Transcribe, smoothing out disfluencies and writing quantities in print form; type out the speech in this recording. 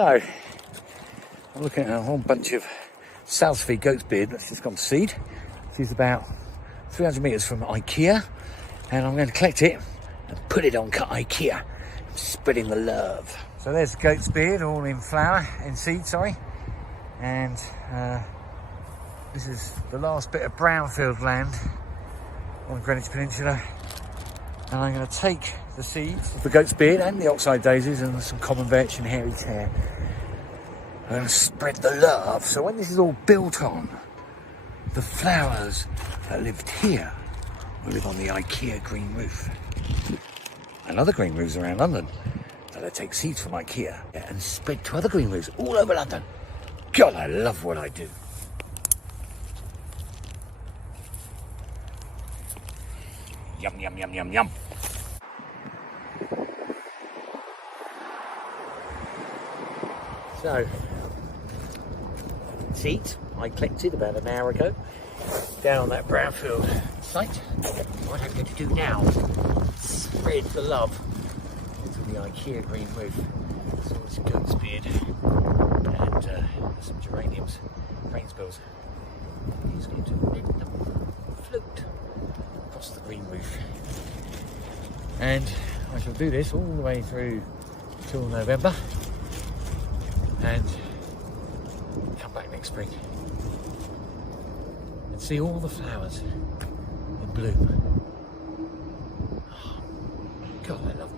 So, I'm looking at a whole bunch of Salsify Goatsbeard that's just gone to seed. This is about 300 metres from IKEA, and I'm going to collect it and put it on IKEA, spreading the love. So there's Goatsbeard, all in flower, in seed, sorry. And this is the last bit of brownfield land on the Greenwich Peninsula. And I'm going to take the seeds of the Goatsbeard and the oxeye daisies and some common vetch and hairy tear. I'm going to spread the love. So when this is all built on, the flowers that lived here will live on the IKEA green roof. And other green roofs around London. So they take seeds from IKEA and spread to other green roofs all over London. God, I love what I do. Yum, yum, yum, yum, yum. So, seeds I collected about an hour ago down on that brownfield site. What I'm going to do now is spread the love into the IKEA green roof. So it's Goatsbeard and some geraniums, rainspills. He's going to let them float across the green roof. And I shall do this all the way through till November and come back next spring and see all the flowers in bloom. Oh, God, I love